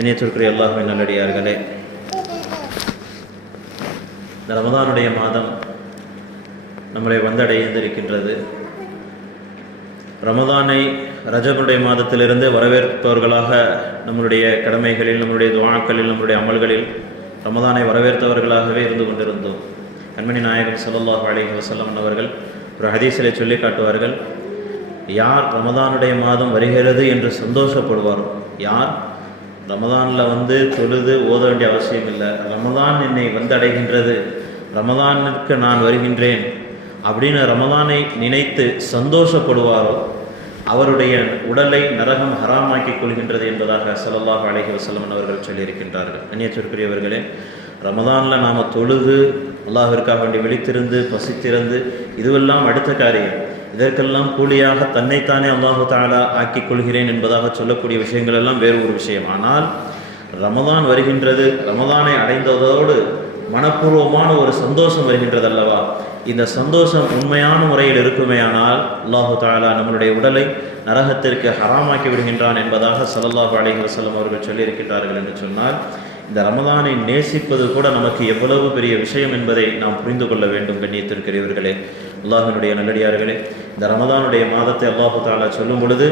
இணையத்திற்குரிய எல்லாருமே நல்லடியார்களே இந்த ரமதானுடைய மாதம் நம்மளை வந்தடைந்திருக்கின்றது. ரமதானை ரஜபனுடைய மாதத்திலிருந்து வரவேற்பவர்களாக நம்மளுடைய கடமைகளில் நம்மளுடைய துவாக்களில் நம்மளுடைய அமல்களில் ரமதானை வரவேற்பவர்களாகவே இருந்து கொண்டிருந்தோம். கண்மணி நாயகன் சல்லாஹ் அலி வசல்லம் அவர்கள் ஒரு ஹதீசிலை சொல்லி காட்டுவார்கள் யார் ரமதானுடைய மாதம் வருகிறது என்று சந்தோஷப்படுவாரோ யார் ரமதானில் வந்து தொழுது ஓத வேண்டிய அவசியம் இல்லை. ரமதான் என்னை வந்தடைகின்றது. ரமதானுக்கு நான் வருகின்றேன். அப்படின்னு ரமதானை நினைத்து சந்தோஷப்படுவாரோ அவருடைய உடலை நரகம் ஹராமாக்கிக் கொள்கின்றது என்பதாக ஸல்லல்லாஹு அலைஹி வசலமன் அவர்கள் சொல்லியிருக்கின்றார்கள். அந்நியச்சொற்குரியவர்களே ரமதானில் நாம் தொழுது அல்லாஹிற்காக வேண்டி விழித்திருந்து பசித்திருந்து இதுவெல்லாம் அடுத்த காரியம். இதற்கெல்லாம் கூலியாக தன்னைத்தானே அல்லாஹு தாலா ஆக்கிக் கொள்கிறேன் என்பதாக சொல்லக்கூடிய விஷயங்கள் எல்லாம் வேறு ஒரு விஷயம். ஆனால் ரமதான் வருகின்றது ரமதானை அடைந்ததோடு மனப்பூர்வமான ஒரு சந்தோஷம் வருகின்றது அல்லவா இந்த சந்தோஷம் உண்மையான முறையில் இருக்குமேயானால் அல்லாஹு தாலா நம்மளுடைய உடலை நரகத்திற்கு ஹராமாக்கி விடுகின்றான் என்பதாக ஸல்லல்லாஹு அலைஹி வஸல்லம் அவர்கள் சொல்லியிருக்கின்றார்கள் என்று சொன்னால் இந்த ரமதானை நேசிப்பது கூட நமக்கு எவ்வளவு பெரிய விஷயம் என்பதை நாம் புரிந்து கொள்ள வேண்டும் கண்ணியத்திற்குரியவர்களே. அல்லாஹினுடைய நல்லடியார்களே இந்த ரமதானுடைய மாதத்தை அல்லாஹு தாலா சொல்லும் பொழுது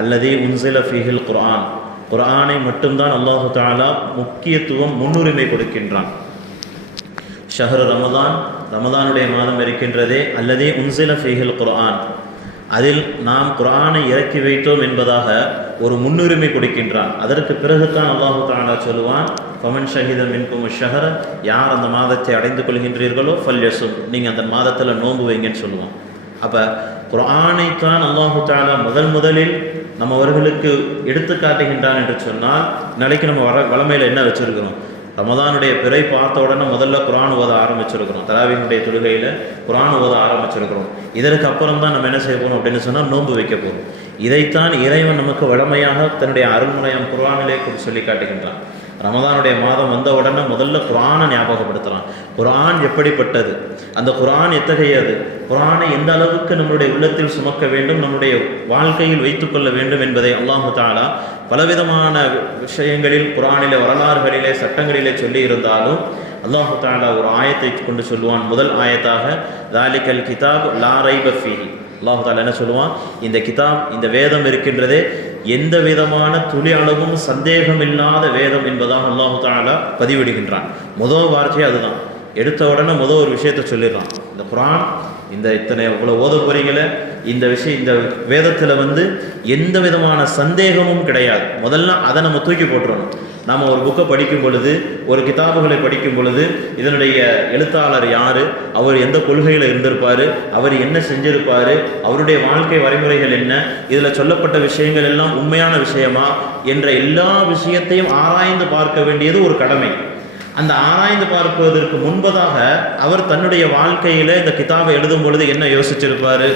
அல்லதே உன்சில ஃபிஹில் குர்ஆன். குர்ஆனை மட்டும்தான் அல்லாஹு தாலா முக்கியத்துவம் முன்னுரிமை கொடுக்கின்றான். ஷஹர் ரமதான் ரமதானுடைய மாதம் இருக்கின்றதே அல்லதே உன்சில ஃபிஹில் குர்ஆன். அதில் நாம் குரானை இறக்கி வைத்தோம் என்பதாக ஒரு முன்னுரிமை கொடுக்கின்றான். அதற்கு பிறகுதான் அல்லாஹு தாலா சொல்லுவான் ஃபமன் ஷஹீத மின்கும் ஷஹர யார் அந்த மாதத்தை அடைந்து கொள்கின்றீர்களோ ஃபல்யசும் நீங்கள் அந்த மாதத்தில் நோன்பு வைங்கன்னு சொல்லுவோம் அப்போ குரானைத்தான் அல்லாஹு தாலா முதல் முதலில் நம்ம அவர்களுக்கு எடுத்து காட்டுகின்றான் என்று சொன்னால் நாளைக்கு நம்ம வர வளமையில் என்ன வச்சுருக்கிறோம்? ரமதானுடைய பிறை பார்த்த உடனே முதல்ல குரான் ஓத ஆரம்பிச்சிருக்கிறோம். தராவினுடைய தொழுகையில் குரான் ஓத ஆரம்பிச்சிருக்கிறோம். இதற்கு அப்புறம் தான் நம்ம என்ன செய்ய போகிறோம் அப்படின்னு சொன்னால் நோன்பு வைக்க போகிறோம் இதைத்தான் இறைவன் நமக்கு வளமையாக தன்னுடைய அருள்முறையம் குரானிலே சொல்லி காட்டுகின்றான். ரமதானுடைய மாதம் வந்த உடனே முதல்ல குரானை ஞாபகப்படுத்துகிறான் குரான் எப்படிப்பட்டது? அந்த குரான் எத்தகையது? குரானை எந்த அளவுக்கு நம்மளுடைய உள்ளத்தில் சுமக்க வேண்டும் நம்முடைய வாழ்க்கையில் வைத்துக்கொள்ள வேண்டும் என்பதை அல்லாஹு தாலா பலவிதமான விஷயங்களில் குரானிலே வரலாறுகளிலே சட்டங்களிலே சொல்லி இருந்தாலும் அல்லாஹு தாலா ஒரு ஆயத்தை கொண்டு சொல்லுவான். முதல் ஆயத்தாக தாலிகல் கிதாப் லா ரைப அல்லாஹு தாலா என்ன சொல்லுவான்? இந்த கிதாப் இந்த வேதம் இருக்கின்றதே எந்த விதமான துளி அளவும் சந்தேகம் இல்லாத வேதம் என்பதாக அல்லாஹு தாலா பதிவிடுகின்றான். முதல் வார்த்தையே அதுதான். எடுத்த உடனே முதல் ஒரு விஷயத்த சொல்லிடுறான். இந்த குரான் இந்த இத்தனை இவ்வளோ ஓத பொறிகளை இந்த விஷயம் இந்த வேதத்தில் வந்து எந்த விதமான சந்தேகமும் கிடையாது. முதல்ல அதை நம்ம தூக்கி போட்டுறணும். நாம் ஒரு புக்கை படிக்கும் பொழுது ஒரு கிதாபுகளை படிக்கும் பொழுது இதனுடைய எழுத்தாளர் யார் அவர் எந்த கொள்கையில் இருந்திருப்பார் அவர் என்ன செஞ்சிருப்பார் அவருடைய வாழ்க்கை வரைமுறைகள் என்ன இதில் சொல்லப்பட்ட விஷயங்கள் எல்லாம் உண்மையான விஷயமா என்ற எல்லா விஷயத்தையும் ஆராய்ந்து பார்க்க வேண்டியது ஒரு கடமை. அந்த ஆராய்ந்து பார்ப்பதற்கு முன்பதாக அவர் தன்னுடைய வாழ்க்கையில் இந்த கிதாபை எழுதும் பொழுது என்ன யோசிச்சிருப்பாரு?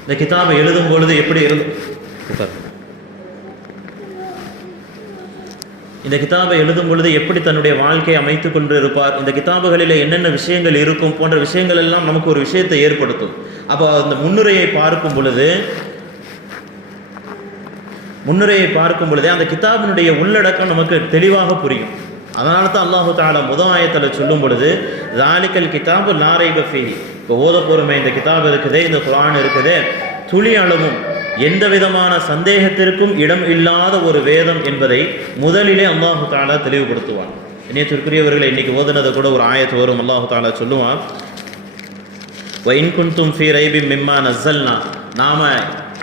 இந்த கிதாபை எழுதும் பொழுது எப்படி இருந்து இந்த கிதாபை எழுதும் பொழுது எப்படி தன்னுடைய வாழ்க்கையை அமைத்துக் கொண்டு இருப்பார் இந்த கிதாபுகளில் என்னென்ன விஷயங்கள் இருக்கும் போன்ற விஷயங்கள் எல்லாம் நமக்கு ஒரு விஷயத்தை ஏற்படுத்தும். அப்போ அந்த முன்னுரையை பார்க்கும் பொழுது முன்னுரையை பார்க்கும் பொழுதே அந்த கிதாபினுடைய உள்ளடக்கம் நமக்கு தெளிவாக புரியும். அதனால தான் அல்லாஹு தாலா முதமாயத்தில் சொல்லும் பொழுது தாலிக்கல் கிதாபு லாரை பஃபி இப்போ ஓத போகிறோமே இந்த கிதாப் இருக்குதே இந்த குரான் இருக்குதே துளி அளவும் எந்த விதமான சந்தேகத்திற்கும் இடம் இல்லாத ஒரு வேதம் என்பதை முதலிலே அல்லாஹு தாலா தெளிவுபடுத்துவான். இணையத்திற்குரியவர்களை இன்னைக்கு ஓதுனதை கூட ஒரு ஆயத்து வரும். அல்லாஹு தாலா சொல்லுவான் வைன் குன்தும் ஃபி ரைபி மிம்மா நசல்னா நாம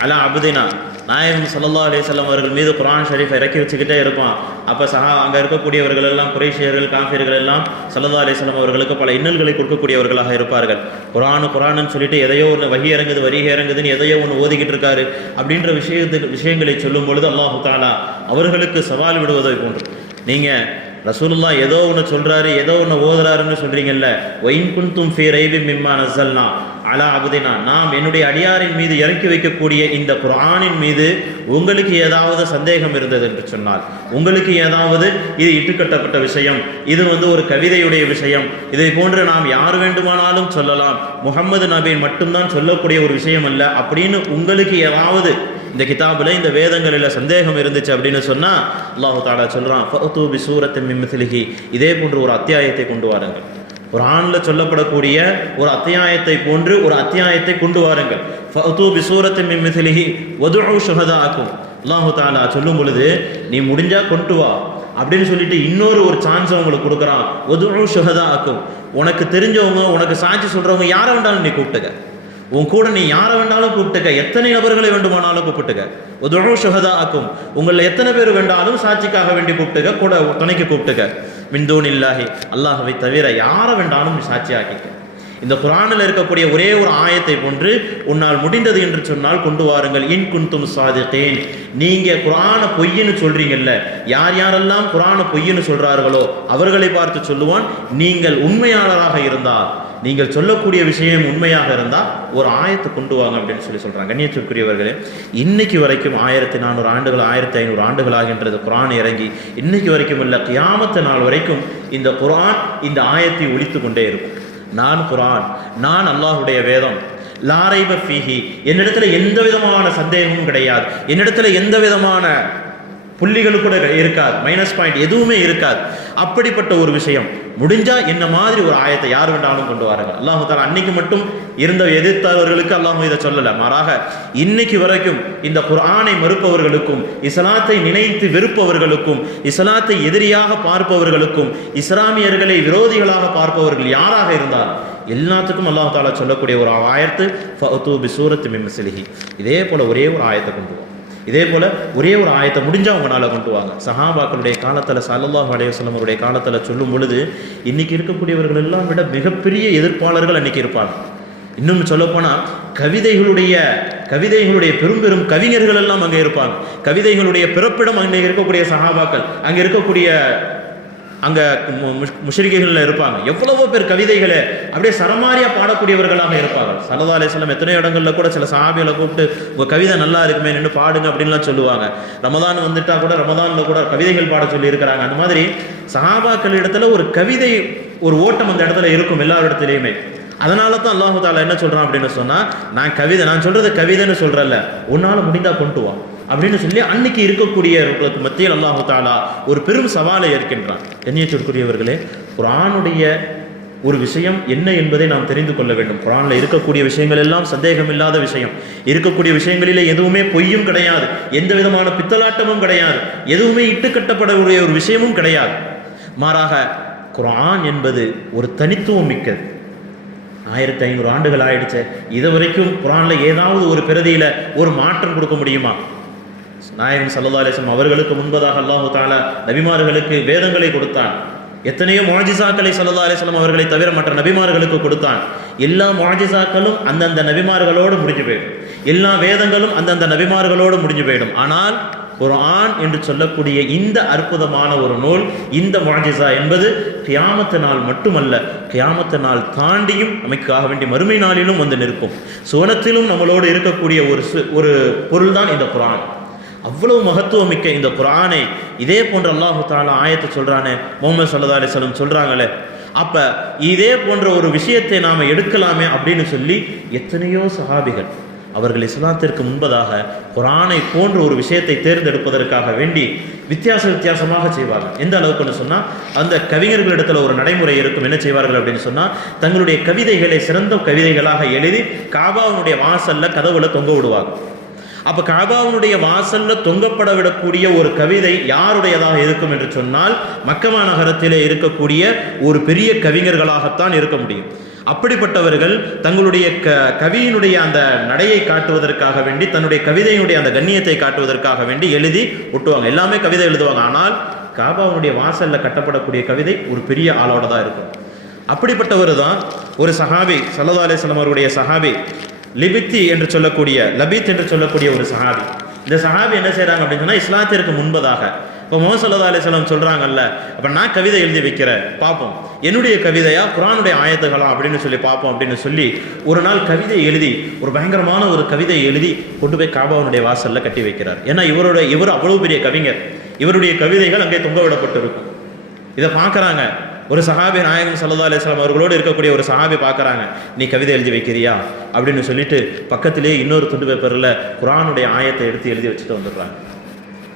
அலா அபுதினா. நாயகம் சல்லா அலிசல்லாம் அவர்கள் மீது குரான் ஷரீஃப் இறக்கி வச்சுக்கிட்டே இருப்பான். அப்போ சஹா அங்கே இருக்கக்கூடியவர்கள் எல்லாம் குறைஷியர்கள் காஃபியர்கள் எல்லாம் ஸல்லல்லாஹு அலிஸ்லாம் அவர்களுக்கு பல இன்னல்களை கொடுக்கக்கூடியவர்களாக இருப்பார்கள். குரானு குரானுன்னு சொல்லிட்டு எதையோ ஒன்று வகி இறங்குது வரி இறங்குதுன்னு எதையோ ஒன்று ஓதிக்கிட்டு இருக்காரு அப்படின்ற விஷயத்துக்கு விஷயங்களை சொல்லும் பொழுது அல்லாஹு தாலா அவர்களுக்கு சவால் விடுவதை போன்று. நீங்கள் ரசூலுல்லா ஏதோ ஒன்று சொல்கிறாரு ஏதோ ஒன்று ஓதுறாருன்னு சொல்கிறீங்கல்ல ஒயின் குன்தும் ஃபி ரைபி மிம்மா நசல்னா அலா அபுதினா நாம் என்னுடைய அடியாரின் மீது இறக்கி வைக்கக்கூடிய இந்த குரானின் மீது உங்களுக்கு ஏதாவது சந்தேகம் இருந்தது என்று சொன்னால் உங்களுக்கு ஏதாவது இது இட்டுக்கட்டப்பட்ட விஷயம் இது வந்து ஒரு கவிதையுடைய விஷயம் இதை போன்று நாம் யார் வேண்டுமானாலும் சொல்லலாம் முகம்மது நபீன் மட்டும்தான் சொல்லக்கூடிய ஒரு விஷயம் அல்ல அப்படின்னு உங்களுக்கு ஏதாவது இந்த கிதாபில் இந்த வேதங்களில் சந்தேகம் இருந்துச்சு அப்படின்னு சொன்னால் அல்லாஹு தாலா சொல்கிறான் ஃபஅத்து சூரத்தின் மிம்மிசிலிஹி இதே போன்ற ஒரு அத்தியாயத்தை கொண்டு வாருங்கள். ஒரு ஆணில் சொல்லப்படக்கூடிய ஒரு அத்தியாயத்தை போன்று ஒரு அத்தியாயத்தை கொண்டு வாருங்கள். ஃபஅத்து பி சூரத்தின் மிம்மிசிலிஹி வதுஉ ஷுஹதாக்கும். அல்லாஹு தாலா சொல்லும் பொழுது நீ முடிஞ்சா கொண்டு வா. அப்படின்னு சொல்லிட்டு இன்னொரு ஒரு சான்ஸ் அவங்களுக்கு கொடுக்குறான். ஒதுவும் சுகதா ஆக்கும் உனக்கு தெரிஞ்சவங்க உனக்கு சாட்சி சொல்கிறவங்க யாரை வேண்டாலும் நீ கூப்பிட்டுக்க. உன் கூட நீ யாரை வேண்டாலும் கூப்பிட்டுக்க. எத்தனை நபர்களை வேண்டுமானாலும் கூப்பிட்டுக்க. உதவும் சுகதா ஆக்கும் உங்களில் எத்தனை பேர் வேண்டாலும் சாட்சிக்காக வேண்டி கூப்பிட்டுக்க. கூட துணைக்கு கூப்பிட்டுக்க. மின்தூன் இல்லாஹி அல்லாஹவை தவிர யாரை வேண்டாலும் நீ இந்த குரானில் இருக்கக்கூடிய ஒரே ஒரு ஆயத்தை போன்று உன்னால் முடிந்தது என்று சொன்னால் கொண்டு வாருங்கள். இன் குந்தும் சாதித்தேன் நீங்கள் குரான பொய்ன்னு சொல்றீங்கல்ல யார் யாரெல்லாம் குரான பொய்ன்னு சொல்றார்களோ அவர்களை பார்த்து சொல்லுவான். நீங்கள் உண்மையாளராக இருந்தால் நீங்கள் சொல்லக்கூடிய விஷயம் உண்மையாக இருந்தால் ஒரு ஆயத்தை கொண்டு வாங்க அப்படின்னு சொல்லி சொல்கிறாங்க கண்ணியத்திற்குரியவர்களே இன்னைக்கு வரைக்கும் ஆயிரத்தி நானூறு ஆண்டுகள் ஆயிரத்தி ஐநூறு ஆண்டுகள் ஆகின்றது குரான் இறங்கி. இன்னைக்கு வரைக்கும் இல்லை கியாமத்த நாள் வரைக்கும் இந்த குரான் இந்த ஆயத்தை ஒழித்து கொண்டே இருக்கும். நான் குரான் நான் அல்லாஹுடைய வேதம். லாரைப ஃபீஹி என்னிடத்துல எந்த விதமான சந்தேகமும் கிடையாது. என்னிடத்துல எந்த விதமான புள்ளிகள் கூட இருக்காது. மைனஸ் பாயிண்ட் எதுவுமே இருக்காது. அப்படிப்பட்ட ஒரு விஷயம். முடிஞ்சா என்ன மாதிரி ஒரு ஆயத்தை யார் வேண்டாலும் கொண்டு வாருங்க. அல்லாஹு தாலா அன்னைக்கு மட்டும் இருந்த எதிர்த்தவர்களுக்கு அல்லாஹு இதை சொல்லல. மாறாக இன்னைக்கு வரைக்கும் இந்த குரானை மறுப்பவர்களுக்கும் இஸ்லாத்தை நினைத்து வெறுப்பவர்களுக்கும் இஸ்லாத்தை எதிரியாக பார்ப்பவர்களுக்கும் இஸ்லாமியர்களை விரோதிகளாக பார்ப்பவர்கள் யாராக இருந்தாலும் எல்லாத்துக்கும் அல்லாஹு தாலா சொல்லக்கூடிய ஒரு ஆயத்து ஃபஅத்து பி சூரத்து மிம்சிலிஹி இதே போல ஒரே ஒரு ஆயத்தை கொண்டு இதே போல ஒரே ஒரு ஆயத்தை முடிஞ்சா உங்களால் கொண்டு வாங்க. சஹாபாக்களுடைய காலத்தில் சல்லல்லாஹு அலையவசலம் அவருடைய காலத்தில் சொல்லும் பொழுது இன்னைக்கு இருக்கக்கூடியவர்கள் எல்லாம் விட மிகப்பெரிய எதிர்ப்பாளர்கள் அன்னைக்கு இருப்பாங்க. இன்னும் சொல்லப்போனால் கவிதைகளுடைய கவிதைகளுடைய பெரும் பெரும் கவிஞர்கள் எல்லாம் அங்கே இருப்பாங்க. கவிதைகளுடைய பிறப்பிடம் அங்கே இருக்கக்கூடிய சஹாபாக்கள் அங்கே இருக்கக்கூடிய அங்கே முஷரிகைகளில் இருப்பாங்க. எவ்வளவோ பேர் கவிதைகளை அப்படியே சரமாரியாக பாடக்கூடியவர்களாக இருப்பாங்க. சல்லா அலிஸ்லாம் எத்தனையோ இடங்களில் கூட சில சஹாபிகளை கூப்பிட்டு உங்கள் கவிதை நல்லா இருக்குமே நின்று பாடுங்க அப்படின்லாம் சொல்லுவாங்க. ரமதான் வந்துட்டா கூட ரமதானில் கூட கவிதைகள் பாட சொல்லியிருக்கிறாங்க அந்த மாதிரி சஹாபாக்கள் இடத்துல ஒரு கவிதை ஒரு ஓட்டம் அந்த இடத்துல இருக்கும் எல்லா இடத்துலையுமே. அதனால தான் அல்லாஹு தாலா என்ன சொல்கிறான் அப்படின்னு சொன்னால் நான் கவிதை நான் சொல்கிறது கவிதைன்னு சொல்கிறேன்ல உன்னால் முடிந்தால் கொண்டு வா. அப்படின்னு சொல்லி அன்னைக்கு இருக்கக்கூடியவர்களுக்கு மத்தியில் அல்லாஹு தாலா ஒரு பெரும் சவாலை ஏற்கின்றான். கண்ணியத்திற்குரியவர்களே குரானுடைய ஒரு விஷயம் என்ன என்பதை நாம் தெரிந்து கொள்ள வேண்டும். குரான்ல இருக்கக்கூடிய விஷயங்கள் எல்லாம் சந்தேகம் இல்லாத விஷயம். இருக்கக்கூடிய விஷயங்களிலே எதுவுமே பொய்யும் கிடையாது. எந்த விதமான பித்தலாட்டமும் கிடையாது. எதுவுமே இட்டுக்கட்டப்படக்கூடிய ஒரு விஷயமும் கிடையாது. மாறாக குரான் என்பது ஒரு தனித்துவம் மிக்கது. ஆயிரத்தி ஐநூறு ஆண்டுகள் ஆயிடுச்சு. இது வரைக்கும் குரான்ல ஏதாவது ஒரு பிரதியில ஒரு மாற்றம் கொடுக்க முடியுமா? நாயகம் சல்லா அலிஸ்லாம் அவர்களுக்கு முன்பதாக அல்லாஹு தாலா நபிமார்களுக்கு வேதங்களை கொடுத்தான். எத்தனையோ மாஜிசாக்களை சல்லா அலிஸ்லாம் அவர்களை தவிர மற்ற நபிமார்களுக்கு கொடுத்தான். எல்லா மாஜிசாக்களும் அந்தந்த நபிமார்களோடு முடிஞ்சு போயிடும். எல்லா வேதங்களும் அந்தந்த நபிமார்களோடு முடிஞ்சு போயிடும். ஆனால் ஒரு ஆண் என்று சொல்லக்கூடிய இந்த அற்புதமான ஒரு நூல் இந்த மாஜிசா என்பது கியாமத்து நாள் மட்டுமல்ல கியாமத்து நாள் தாண்டியும் நமக்காக வேண்டிய மறுமை நாளிலும் வந்து நிற்கும். சுவனத்திலும் நம்மளோடு இருக்கக்கூடிய ஒரு சு- ஒரு பொருள் தான் இந்த குரான் அவ்வளவு மகத்துவம் மிக்க இந்த குரானை இதே போன்ற அல்லாஹு தாலா ஆயத்தை சொல்றானே முகமது சல்லா அலிஸ்லம் சொல்றாங்களே. அப்ப இதே போன்ற ஒரு விஷயத்தை நாம எடுக்கலாமே அப்படின்னு சொல்லி எத்தனையோ சஹாபிகள் அவர்கள் இஸ்லாத்திற்கு முன்பதாக குரானை போன்ற ஒரு விஷயத்தை தேர்ந்தெடுப்பதற்காக வேண்டி வித்தியாச வித்தியாசமாக செய்வாங்க. எந்த அளவுக்குன்னு சொன்னால் அந்த கவிஞர்களிடத்தில் ஒரு நடைமுறை இருக்கும் என்ன செய்வார்கள் அப்படின்னு சொன்னால் தங்களுடைய கவிதைகளை சிறந்த கவிதைகளாக எழுதி காபாவினுடைய வாசல்ல கதவுல தொங்க விடுவாங்க. அப்ப காபாவுடைய வாசல்ல தொங்கப்பட விடக்கூடிய ஒரு கவிதை யாருடையதாக இருக்கும் என்று சொன்னால் மக்கமா நகரத்திலே இருக்கக்கூடிய ஒரு பெரிய கவிஞர்களாகத்தான் இருக்க முடியும். அப்படிப்பட்டவர்கள் தங்களுடைய க கவியினுடைய அந்த நடையை காட்டுவதற்காக வேண்டி தன்னுடைய கவிதையினுடைய அந்த கண்ணியத்தை காட்டுவதற்காக வேண்டி எழுதி ஒட்டுவாங்க. எல்லாமே கவிதை எழுதுவாங்க. ஆனால் காபாவுடைய வாசல்ல கட்டப்படக்கூடிய கவிதை ஒரு பெரிய ஆளோட தான் இருக்கும். அப்படிப்பட்டவர் தான் ஒரு சஹாபி சல்லதா அலிஸ்லாம் அவருடைய சஹாபி. லிபித்தி என்று சொல்லக்கூடிய லபித் என்று சொல்லக்கூடிய ஒரு சஹாபி. இந்த சஹாபி என்ன செய்கிறாங்க அப்படின்னு சொன்னால் இஸ்லாத்திற்கு முன்பதாக. இப்போ முகமது சல்லா அலிஸ்லாம் சொல்கிறாங்கல்ல அப்போ நான் கவிதை எழுதி வைக்கிறேன் பார்ப்போம் என்னுடைய கவிதையா குரானுடைய ஆயத்துகளா அப்படின்னு சொல்லி பார்ப்போம் அப்படின்னு சொல்லி ஒரு நாள் கவிதை எழுதி ஒரு பயங்கரமான ஒரு கவிதை எழுதி கொண்டு போய் காபாவனுடைய வாசல்ல கட்டி வைக்கிறார். ஏன்னா இவரோட இவர் அவ்வளோ பெரிய கவிஞர். இவருடைய கவிதைகள் அங்கே தொங்க விடப்பட்டிருக்கும். இதை பார்க்குறாங்க. ஒரு சஹாபி நாயகம் சல்லா அலிஸ்லாம் அவர்களோடு இருக்கக்கூடிய ஒரு சஹாபி பார்க்குறாங்க நீ கவிதை எழுதி வைக்கிறியா? அப்படின்னு சொல்லிட்டு பக்கத்திலே இன்னொரு துண்டு பேப்பரில் குரானுடைய ஆயத்தை எடுத்து எழுதி வச்சுட்டு வந்துடுறாங்க.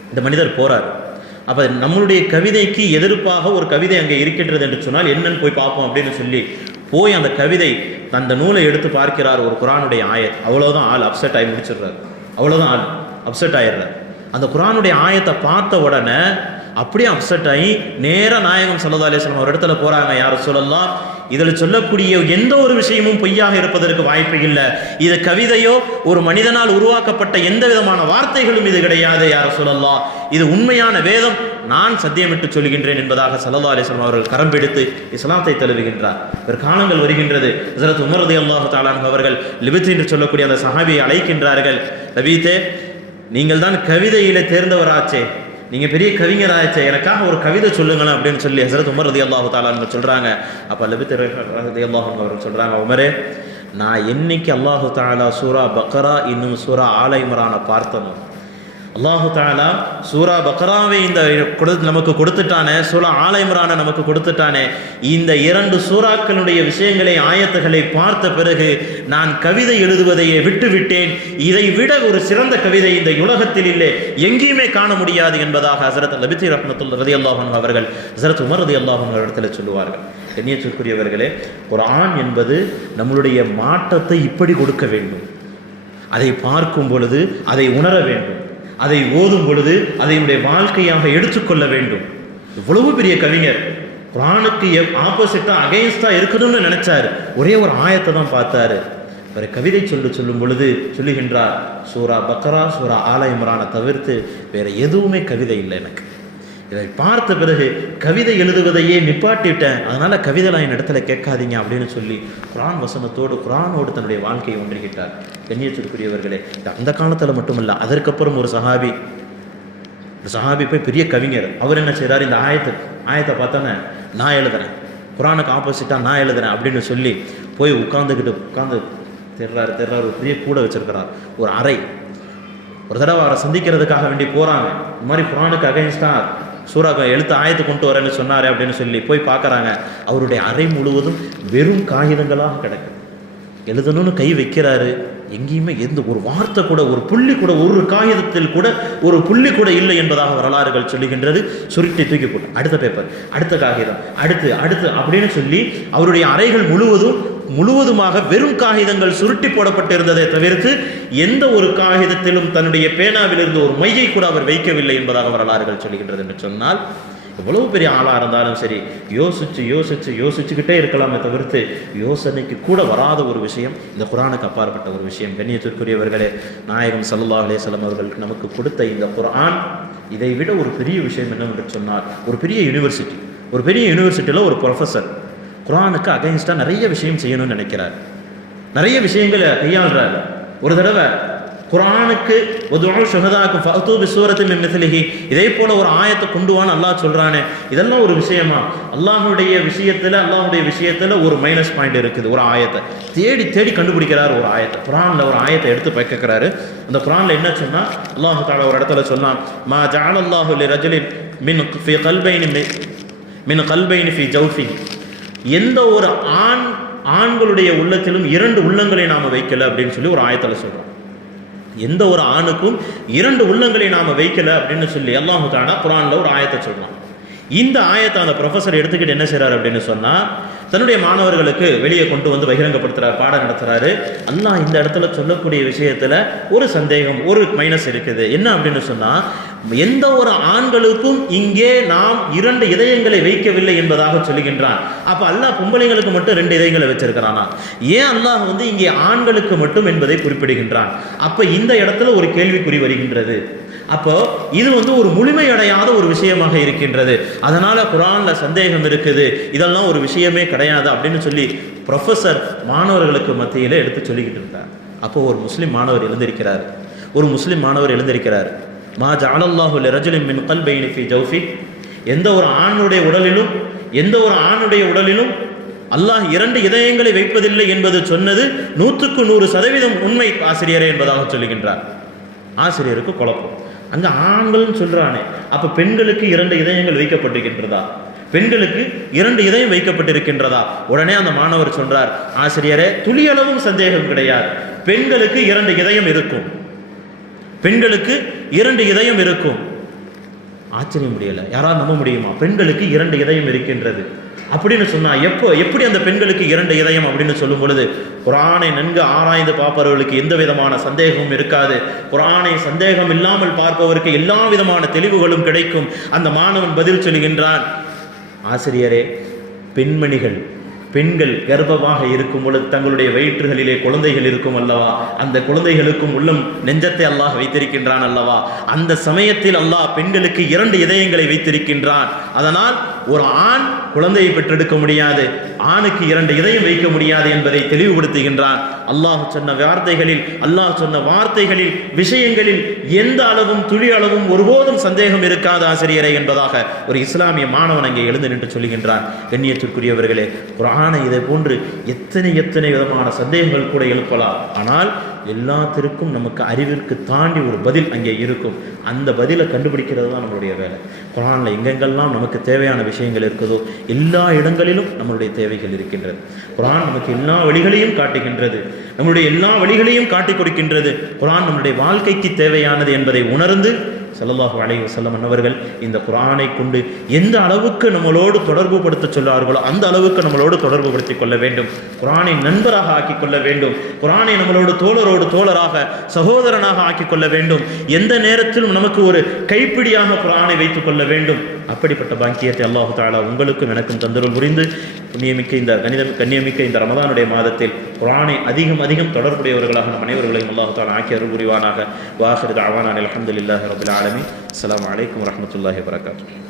இந்த மனிதர் போகிறார் அப்போ நம்மளுடைய கவிதைக்கு எதிர்ப்பாக ஒரு கவிதை அங்கே இருக்கின்றது என்று சொன்னால் என்னன்னு போய் பார்ப்போம் அப்படின்னு சொல்லி போய் அந்த கவிதை அந்த நூலை எடுத்து பார்க்கிறார் ஒரு குரானுடைய ஆயத். அவ்வளோதான் ஆள் அப்செட் ஆகி முடிச்சிடுறாரு. அவ்வளோதான் ஆள் அப்செட் ஆயிடுறார். அந்த குரானுடைய ஆயத்தை பார்த்த உடனே அப்படியே அப்செட் ஆகி நேராக நாயகம் சல்லா அலிஸ்லாம் ஒரு இடத்துல போறாங்க யார் சொல்லலாம் இதில் சொல்லக்கூடிய எந்த ஒரு விஷயமும் பொய்யாக இருப்பதற்கு வாய்ப்பு இல்லை. இது கவிதையோ ஒரு மனிதனால் உருவாக்கப்பட்ட எந்த விதமான வார்த்தைகளும் இது கிடையாது யார் சொல்லலாம் இது உண்மையான வேதம். நான் சத்தியமிட்டு சொல்கின்றேன் என்பதாக சல்லா அலிஸ்லாம் அவர்கள் கரம் பிடித்து இஸ்லாத்தை தழுவுகின்றார். ஒரு காலங்கள் வருகின்றது. ஹசரத் உமரது அல்லாஹு தாலான் அவர்கள் லிபித் என்று சொல்லக்கூடிய அந்த சஹாபியை அழைக்கின்றார்கள். லபீத்தே நீங்கள் தான் கவிதையில தேர்ந்தவராச்சே. நீங்கள் பெரிய கவிஞராச்சே எனக்காக ஒரு கவிதை சொல்லுங்களேன் அப்படின்னு சொல்லி ஹசரத் உமர் ரதி அல்லாஹு தாலான்னு சொல்கிறாங்க அப்போ லபித் ரதி அல்லாஹு அவர்கள் சொல்கிறாங்க உமரே நான் என்னைக்கு அல்லாஹு தாலா சூரா பக்ரா இன்னும் சூரா ஆலை இம்ரானை அல்லாஹு தாலா சூரா பக்ராவை இந்த கொடு நமக்கு கொடுத்துட்டானே சூரா ஆலைமரான நமக்கு கொடுத்துட்டானே. இந்த இரண்டு சூறாக்களுடைய விஷயங்களை ஆயத்துகளை பார்த்த பிறகு நான் கவிதை எழுதுவதையே விட்டுவிட்டேன். இதை விட ஒரு சிறந்த கவிதை இந்த உலகத்தில் இல்லை. எங்கேயுமே காண முடியாது என்பதாக ஹசரத் லபித்தி ரத்னத்துல் ரதி அல்லாஹன் அவர்கள் ஹசரத் உமர் ரதி அல்லாஹன் இடத்துல சொல்லுவார்கள். கண்ணியத்திற்குரியவர்களே ஒரு ஆண் என்பது நம்மளுடைய மாற்றத்தை இப்படி கொடுக்க வேண்டும். அதை பார்க்கும் பொழுது அதை உணர வேண்டும். அதை ஓதும் பொழுது அதை உடைய வாழ்க்கையாக எடுத்துக்கொள்ள வேண்டும். இவ்வளவு பெரிய கவிஞர் குரானுக்கு ஆப்போசிட்டா அகைன்ஸ்டா இருக்கணும்னு நினைச்சாரு. ஒரே ஒரு ஆயத்தை தான் பார்த்தாரு. அவர் கவிதை சொல்லு சொல்லும் பொழுது சொல்லுகின்றார் சூரா பக்ரா சூரா ஆல இம்ரானை தவிர்த்து வேற எதுவுமே கவிதை இல்லை எனக்கு. இதை பார்த்த பிறகு கவிதை எழுதுவதையே நிப்பாட்டிவிட்டேன் அதனால் கவிதைலாம் என் இடத்துல கேட்காதீங்க அப்படின்னு சொல்லி குரான் வசனத்தோடு குரானோடு தன்னுடைய வாழ்க்கையை ஒன்றுகிட்டார். கண்ணியத்திற்குரியவர்களே அந்த காலத்தில் மட்டுமல்ல அதற்கப்புறம் ஒரு சஹாபி ஒரு சஹாபி போய் பெரிய கவிஞர். அவர் என்ன செய்கிறார் இந்த ஆயத்தை ஆயத்தை பார்த்தோன்னே நான் எழுதுறேன். குரானுக்கு ஆப்போசிட்டாக நான் எழுதுறேன் அப்படின்னு சொல்லி போய் உட்காந்துக்கிட்டு உட்காந்து தெர்றாரு தெர்றாரு ஒரு பெரிய கூட வச்சிருக்கிறார். ஒரு அறை. ஒரு தடவை அவரை சந்திக்கிறதுக்காக வேண்டி போகிறாங்க இந்த மாதிரி குரானுக்கு அகைன்ஸ்டாக சூராக எழுத்து ஆயத்து கொண்டு வரேன்னு சொன்னார் அப்படின்னு சொல்லி போய் பார்க்குறாங்க. அவருடைய அறை முழுவதும் வெறும் காகிதங்களாக கிடக்கு. எழுதணும்னு கை வைக்கிறாரு. எங்கேயுமே எந்த ஒரு வார்த்தை கூட ஒரு புள்ளி கூட ஒரு காகிதத்தில் கூட ஒரு புள்ளி கூட இல்லை என்பதாக வரலாறுகள் சொல்லுகின்றது. சுருட்டி தூக்கி போட்டு. அடுத்த பேப்பர் அடுத்த காகிதம். அடுத்து அடுத்து அப்படின்னு சொல்லி அவருடைய அறைகள் முழுவதும் முழுவதுமாக வெறும் காகிதங்கள் சுருட்டி போடப்பட்டிருந்ததை தவிர்த்து எந்த ஒரு காகிதத்திலும் தன்னுடைய பேனாவிலிருந்து ஒரு மையை கூட அவர் வைக்கவில்லை என்பதாக வரலாறுகள் சொல்கின்றது என்று சொன்னால் எவ்வளவு பெரிய ஆளாக இருந்தாலும் சரி யோசிச்சு யோசிச்சு யோசிச்சுக்கிட்டே இருக்கலாமே தவிர்த்து யோசனைக்கு கூட வராத ஒரு விஷயம் இந்த குரானுக்கு அப்பாற்பட்ட ஒரு விஷயம். கண்ணியத்திற்குரியவர்களே நாயகம் சல்லா அலேசலம் அவர்கள் நமக்கு கொடுத்த இந்த குரான் இதை விட ஒரு பெரிய விஷயம் என்னவென்று சொன்னார் ஒரு பெரிய யூனிவர்சிட்டி ஒரு பெரிய யூனிவர்சிட்டியில் ஒரு ப்ரொஃபஸர் குரானுக்கு அகைன்ஸ்டாக நிறைய விஷயம் செய்யணும்னு நினைக்கிறார். நிறைய விஷயங்களை கையாளுறார். ஒரு தடவை குரானுக்கு ஒதுவாள் ஷுஹதாக்கு ஃபஅத்து பிசூரத்து மின் இதே போல ஒரு ஆயத்தை கொண்டு வான்னு அல்லாஹ் சொல்கிறானே இதெல்லாம் ஒரு விஷயமா? அல்லாஹுடைய விஷயத்தில் அல்லாஹுடைய விஷயத்தில் ஒரு மைனஸ் பாயிண்ட் இருக்குது ஒரு ஆயத்தை. தேடி தேடி கண்டுபிடிக்கிறார் ஒரு ஆயத்தை. குரானில் ஒரு ஆயத்தை எடுத்து பைக்கிறாரு அந்த குரானில் என்ன சொன்னால் அல்லாஹு தஆலா ஒரு இடத்துல சொன்னான் மா ஜால் அல்லாஹு ரஜலின் மின் ஃபி கல்பைனி மின் கல்பைனி ஃபி ஜௌஃபிஹி. எந்த ஒரு ஆண் ஆண்களுடைய உள்ளத்திலும் இரண்டு உள்ளங்களை நாம் வைக்கல அப்படின்னு சொல்லி ஒரு ஆயத்தில் சொல்கிறோம் எந்த ஒரு ஆணுக்கும் இரண்டு உள்ளங்களை நாம் வைக்கல அப்படின்னு சொல்லி அல்லாஹு தானா குரானில் ஒரு ஆயத்தை சொல்றான். இந்த ஆயத்தை அந்த ப்ரொஃபஸர் எடுத்துக்கிட்டு என்ன செய்கிறார் அப்படின்னு சொன்னால் தன்னுடைய மாணவர்களுக்கு வெளியே கொண்டு வந்து பகிரங்கப்படுத்துகிறார் பாடம் நடத்துகிறாரு அல்லாஹ் இந்த இடத்துல சொல்லக்கூடிய விஷயத்தில் ஒரு சந்தேகம் ஒரு மைனஸ் இருக்குது. என்ன அப்படின்னு சொன்னால் எந்த ஒரு ஆண்களுக்கும் இங்கே நாம் இரண்டு இதயங்களை வைக்கவில்லை என்பதாக சொல்லுகின்றான். அப்ப அல்லாஹ் பொம்பளைங்களுக்கு மட்டும் ரெண்டு இதயங்களை வச்சிருக்கிறானா? ஏன் அல்லாஹ் வந்து இங்கே ஆண்களுக்கு மட்டும் என்பதை குறிப்பிடுகின்றான்? அப்ப இந்த இடத்துல ஒரு கேள்விக்குறி வருகின்றது. அப்போ இது வந்து ஒரு முழுமையடையாத ஒரு விஷயமாக இருக்கின்றது. அதனால குரான்ல சந்தேகம் இருக்குது. இதெல்லாம் ஒரு விஷயமே கிடையாது அப்படின்னு சொல்லி ப்ரொஃபஸர் மாணவர்களுக்கு மத்தியில் எடுத்து சொல்லிக்கிட்டு இருந்தார். அப்போ ஒரு முஸ்லீம் மாணவர் எழுந்திருக்கிறார். ஒரு முஸ்லீம் மாணவர் எழுந்திருக்கிறார். மா ஜாலல்லாஹு ரஜுலின் மின் கல்பைனி ஃபி ஜௌஃபி எந்த ஒரு ஆணுடைய உடலிலும் எந்த ஒரு ஆணுடைய உடலிலும் அல்லாஹ் இரண்டு இதயங்களை வைப்பதில்லை என்பது சொன்னது நூற்றுக்கு நூறு சதவீதம் உண்மை ஆசிரியரே என்பதாக சொல்லுகின்றார். ஆசிரியருக்கு குழப்பம். அங்க ஆண்கள்னு சொல்றானே அப்ப பெண்களுக்கு இரண்டு இதயங்கள் வைக்கப்பட்டிருக்கின்றதா? பெண்களுக்கு இரண்டு இதயம் வைக்கப்பட்டிருக்கின்றதா? உடனே அந்த மாணவர் சொல்றார் ஆசிரியரே துளியளவும் சந்தேகம் கிடையாது. பெண்களுக்கு இரண்டு இதயம் இருக்கும். பெண்களுக்கு இரண்டு இதயம் இருக்கும். ஆச்சரியம் முடியல. யாராவது நம்ப முடியுமா? பெண்களுக்கு இரண்டு இதயம் இருக்கின்றது. அப்படின்னு சொன்னா எப்போ எப்படி அந்த பெண்களுக்கு இரண்டு இதயம் அப்படின்னு சொல்லும் பொழுது குரானை நன்கு ஆராய்ந்து பார்ப்பவர்களுக்கு எந்த விதமான சந்தேகமும் இருக்காது. குரானை சந்தேகம் இல்லாமல் பார்ப்பவருக்கு எல்லா விதமான தெளிவுகளும் கிடைக்கும். அந்த மாணவன் பதில் சொல்கின்றான் ஆசிரியரே பெண்மணிகள் பெண்கள் கர்ப்பமாக இருக்கும் பொழுது தங்களுடைய வயிற்றுகளிலே குழந்தைகள் இருக்கும் அல்லவா? அந்த குழந்தைகளுக்கும் உள்ளும் நெஞ்சத்தை அல்லாஹ் வைத்திருக்கின்றான் அல்லவா? அந்த சமயத்தில் அல்லாஹ் பெண்களுக்கு இரண்டு இதயங்களை வைத்திருக்கின்றான். அதனால் ஒரு ஆண் குழந்தையை பெற்றெடுக்க முடியாது ஆணுக்கு இரண்டு இதயம் வைக்க முடியாது என்பதை தெளிவுபடுத்துகின்றார். அல்லாஹ் சொன்ன வார்த்தைகளில் அல்லாஹ் சொன்ன வார்த்தைகளில் விஷயங்களில் எந்த அளவும் துளி அளவும் ஒருபோதும் சந்தேகம் இருக்காது ஆசிரியரை என்பதாக ஒரு இஸ்லாமிய மாணவன் அங்கே எழுந்து நின்று சொல்கின்றார் கண்ணியத்திற்குரியவர்களே குரானை இதை போன்று எத்தனை எத்தனை விதமான சந்தேகங்கள் கூட எழுப்பலாம். ஆனால் எல்லாத்திற்கும் நமக்கு அறிவிற்கு தாண்டி ஒரு பதில் அங்கே இருக்கும். அந்த பதிலை கண்டுபிடிக்கிறது தான் நம்மளுடைய வேலை. குரானில் எங்கெங்கெல்லாம் நமக்கு தேவையான விஷயங்கள் இருக்குதோ எல்லா இடங்களிலும் நம்மளுடைய தேவைகள் இருக்கின்றது. குரான் நமக்கு எல்லா வழிகளையும் காட்டுகின்றது. நம்மளுடைய எல்லா வழிகளையும் காட்டிக் கொடுக்கின்றது. குரான் நம்முடைய வாழ்க்கைக்கு தேவையானது என்பதை உணர்ந்து ஸல்லல்லாஹு அலைய வஸல்லம் அன்னவர்கள் இந்த குரானை கொண்டு எந்த அளவுக்கு நம்மளோடு தொடர்பு படுத்த சொல்லார்களோ அந்த அளவுக்கு நம்மளோடு தொடர்பு படுத்திக் கொள்ள வேண்டும். குரானை நண்பராக ஆக்கிக் கொள்ள வேண்டும். குரானை நம்மளோடு தோழரோடு தோழராக சகோதரனாக ஆக்கிக் கொள்ள வேண்டும். எந்த நேரத்திலும் நமக்கு ஒரு கைப்பிடியாக குரானை வைத்துக் கொள்ள வேண்டும். அப்படிப்பட்ட பாக்கியத்தை அல்லாஹு தாலா உங்களுக்கும் எனக்கும் தந்தருள் புரிந்து புண்ணியமிக்க இந்த கணிதம் கண்ணியமிக்க இந்த ரமதானுடைய மாதத்தில் குரானை அதிகம் அதிகம் தொடர்புடையவர்களாக நம் அனைவர்களையும் அல்லாஹு தாலா ஆக்கி அருள் புரிவானாக. வாஹிர் அவானான் அலமதுல்லாஹி ரபுல் ஆலமி அலாம் வலைக்கம் வரமத்துல்லாஹி வரகாத்து